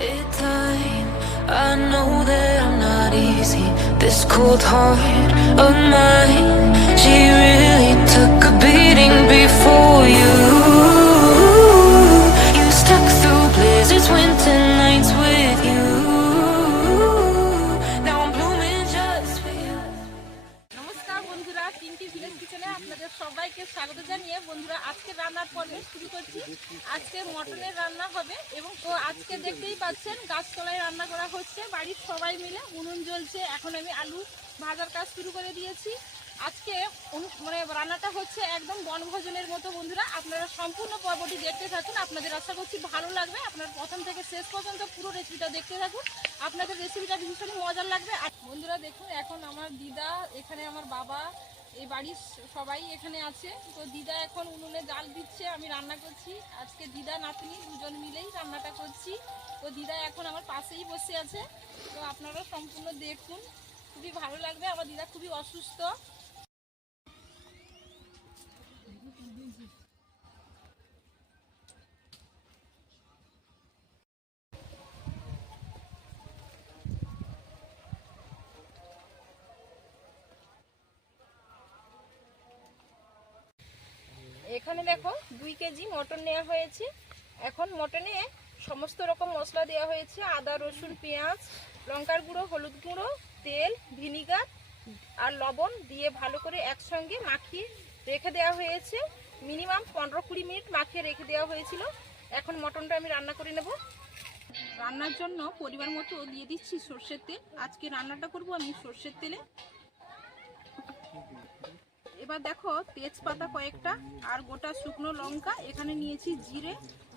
it time. I know that I'm not easy. This cold heart of mine, she really took a beating before you. You stuck through blizzards, winter nights with you. Now I'm blooming just for you. নমস্কার বন্ধুরা, তিনটি village কিচেনে আপনাদের সবাইকে স্বাগত জানিয়ে বন্ধুরা আজকে রান্নার পর্ব শুরু করছি। আজকে মটনের রান্না হবে এবং তো আজকে দেখতেই পাচ্ছেন গাছতলায় রান্না করা হচ্ছে, বাড়ির সবাই মিলে উনুন জ্বলছে। এখন আমি আলু ভাজার কাজ শুরু করে দিয়েছি। আজকে রান্নাটা হচ্ছে একদম বনভোজনের মতো। বন্ধুরা আপনারা সম্পূর্ণ পর্বটি দেখতে থাকুন, আপনাদের আশা করছি ভালো লাগবে। আপনারা প্রথম থেকে শেষ পর্যন্ত পুরো রেসিপিটা দেখতে থাকুন, আপনাদের রেসিপিটা ভীষণই মজার লাগবে। আর বন্ধুরা দেখুন, এখন আমার দিদা, এখানে আমার বাবা, এই বাড়ির সবাই এখানে আছে। তো দিদা এখন উনুনে জাল দিচ্ছে, আমি রান্না করছি। আজকে দিদা নাতনি দুজন মিলেই রান্নাটা করছি। তো দিদা এখন আমার পাশেই বসে আছে। তো আপনারা সম্পূর্ণ দেখুন, খুবই ভালো লাগবে। আমার দিদা খুবই অসুস্থ। এখানে দেখো 2 কেজি মটন নেওয়া হয়েছে। এখন মটনে সমস্ত রকম মশলা দেওয়া হয়েছে, আদা রসুন পেঁয়াজ, লঙ্কার গুঁড়ো, হলুদ গুঁড়ো, তেল, ভিনিগার আর লবণ দিয়ে ভালো করে একসঙ্গে মাখিয়ে রেখে দেওয়া হয়েছে। মিনিমাম 15-20 মিনিট মাখিয়ে রেখে দেওয়া হয়েছিল। এখন মটনটা আমি রান্না করে নেব। রান্নার জন্য পরিমাণ মতো দিয়ে দিচ্ছি সর্ষের তেল। আজকে রান্নাটা করব আমি সর্ষের তেলে। এবার দেখো তেজপাতা কয়েকটা আর গোটা শুকনো লঙ্কা, এখানে নিয়েছি জিরে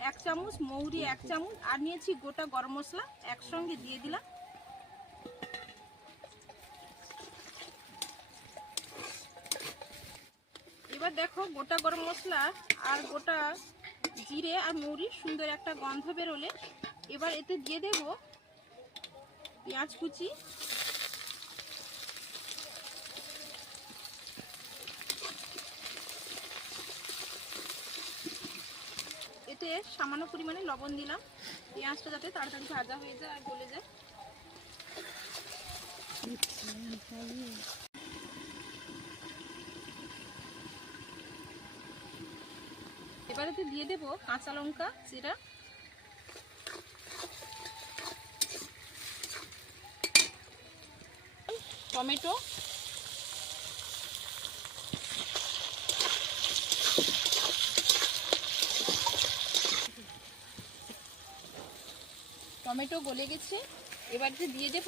1 চামচ, মৌরি 1 চামচ আর নিয়েছি গোটা গরম মশলা, একসঙ্গে দিয়ে দিলাম। এবার দেখো গোটা গরম মশলা আর গোটা জিরে আর মৌরি সুন্দর একটা গন্ধ বেরোলে এবার এতে দিয়ে দেব পেঁয়াজ কুচি, এতে সামান্য পরিমাণে লবণ দিলাম, পেঁয়াজটা যাতে তাড়াতাড়ি ভাজা হয়ে যায় আর গলে যায়। এবারেতে দিয়ে দেব কাঁচা লঙ্কা যেটা, টমেটো, টমেটো গলে গেছে। এবারে দিয়ে দেব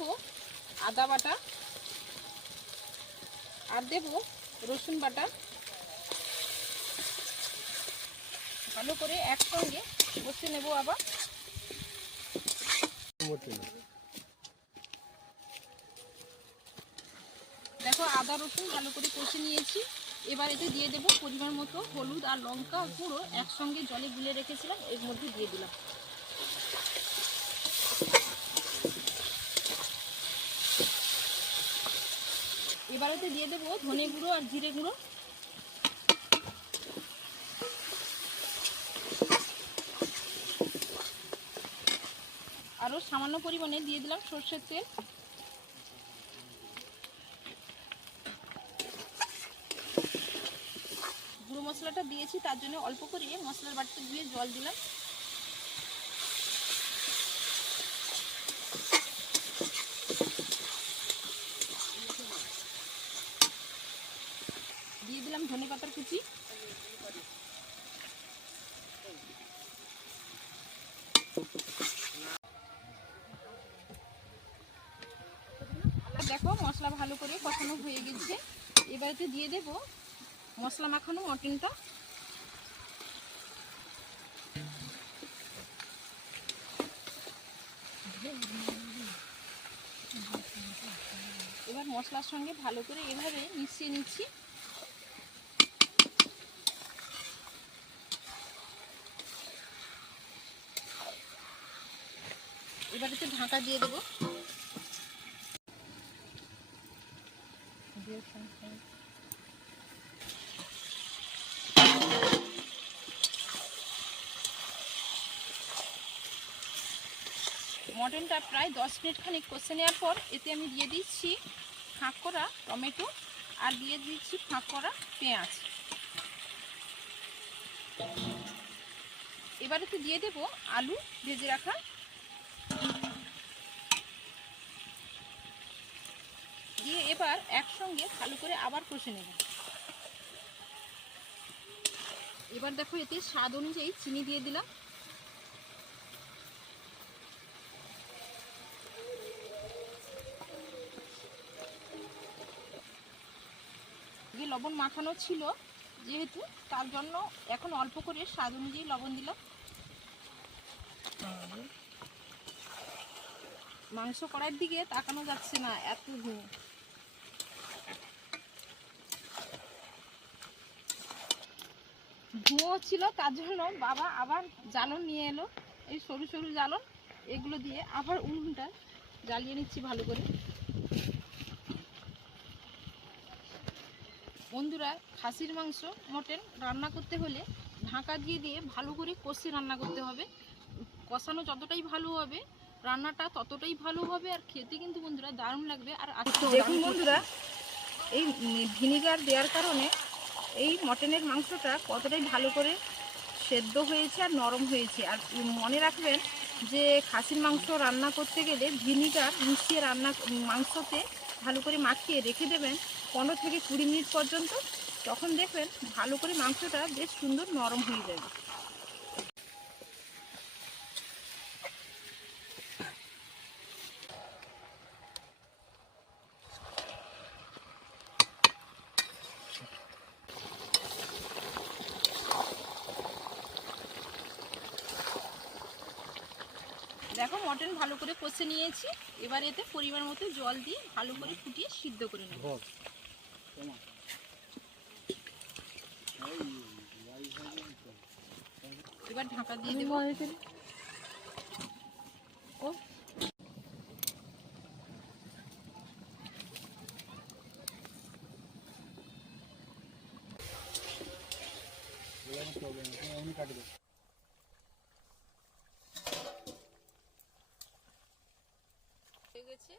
আদা বাটা আর দেব রসুন বাটা। ভালো করে একসঙ্গে কষে নেব। আবার দেখো আদা রসুন ভালো করে কষে নিয়েছি। এবার এতে দিয়ে দেব পরিমাণ মতো হলুদ আর লঙ্কা গুঁড়ো, একসঙ্গে জলে গুলে রেখেছিলাম, এর মধ্যে দিয়ে দিলাম। এবার এতে দিয়ে দেব ধনে গুঁড়ো আর জিরে গুঁড়ো। আরও সামান্য পরিমাণে দিয়ে দিলাম সর্ষের তেল। গুঁড়ো মশলাটা দিয়েছি, তার জন্য অল্প করে মশলার বাটিতে ধুয়ে জল দিলাম। দিয়ে দিলাম ধনে পাতার কুচি। দেখো মশলা ভালো করে কষানো হয়ে গেছে। এবারে দিয়ে দেব মশলা মাখানো মটনটা। এবার মশলার সঙ্গে ভালো করে এভাবে মিশিয়ে নিচ্ছি। এবার একটু ঢাকা দিয়ে দেবো। মটনটা প্রায় 10 মিনিট খানিক কষে নেওয়ার পর এতে আমি দিয়ে দিচ্ছি ফাঁক করা টমেটো আর দিয়ে দিচ্ছি ফাঁক করা পেঁয়াজ। এবার এতে দিয়ে দেব আলু ভেজে রাখা, দিয়ে এবার একসঙ্গে ভালো করে আবার কষে নেব। এবার দেখো এতে স্বাদ অনুযায়ী চিনি দিয়ে দিলাম, লবণ মাখানো ছিল যেহেতু তার জন্য এখন অল্প করে স্বাদ অনুযায়ী লবণ দিলাম। মাংস কড়াইয়ের দিকে তাকানো যাচ্ছে না, এত ধুঁ। ধুঁয়ো ছিল তার জন্য বাবা আবার জ্বালন নিয়ে এলো, এই সরু সরু জ্বালন, এগুলো দিয়ে আবার উনুনটা জ্বালিয়ে নিচ্ছি ভালো করে। বন্ধুরা, খাসির মাংস মটন রান্না করতে হলে ঢাকা দিয়ে দিয়ে ভালো করে কষে রান্না করতে হবে। কষানো যতটাই ভালো হবে রান্নাটা ততটাই ভালো হবে, আর খেতে কিন্তু বন্ধুরা দারুণ লাগবে। আর দেখুন বন্ধুরা, এই ভিনিগার দেওয়ার কারণে এই মটনের মাংসটা কতটাই ভালো করে সেদ্ধ হয়েছে আর নরম হয়েছে। আর মনে রাখবেন যে খাসির মাংস রান্না করতে গেলে ভিনিগার মিশিয়ে মাংসতে ভালো করে মাখিয়ে রেখে দেবেন 15 থেকে 20 মিনিট পর্যন্ত। তখন দেখবেন ভালো করে মাংসটা বেশ সুন্দর নরম হয়ে যাবে। দেখো মটন ভালো করে কষে নিয়েছি, এবার এতে পরিমাণ মতো জল দিয়ে ভালো করে ফুটিয়ে সিদ্ধ করে নেব। এবার ঢাকা দিয়ে দেবো। হয়ে গেছে,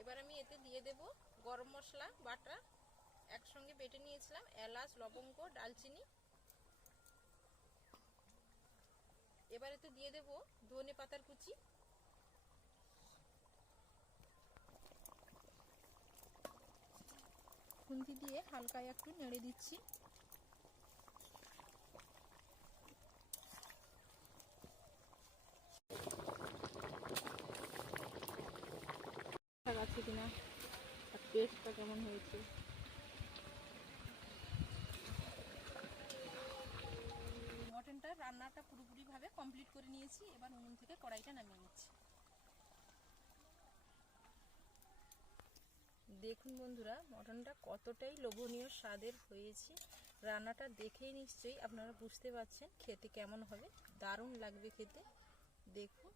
এবার আমি এতে দিয়ে দেব গরম মশলা বাটা, একসঙ্গে বেটে নিয়েছিলাম, এলাচ, লবঙ্গ, ডালচিনি। এবার এতে দিয়ে দেব ধনে পাতার কুচি, খুন্তি দিয়ে হালকা একটু নেড়ে দিচ্ছি। আছে কিনা, টেস্টটা কেমন হয়েছে। মটনটা রান্নাটা পুরোপুরিভাবে কমপ্লিট করে নিয়েছি, এবার উনুন থেকে কড়াইটা নামিয়ে নিচ্ছি। দেখুন বন্ধুরা, মটনটা কতটাই লোভনীয় স্বাদের হয়েছে। রান্নাটা দেখেই নিশ্চয়ই আপনারা বুঝতে পারছেন খেতে কেমন হবে, দারুণ লাগবে খেতে। দেখুন।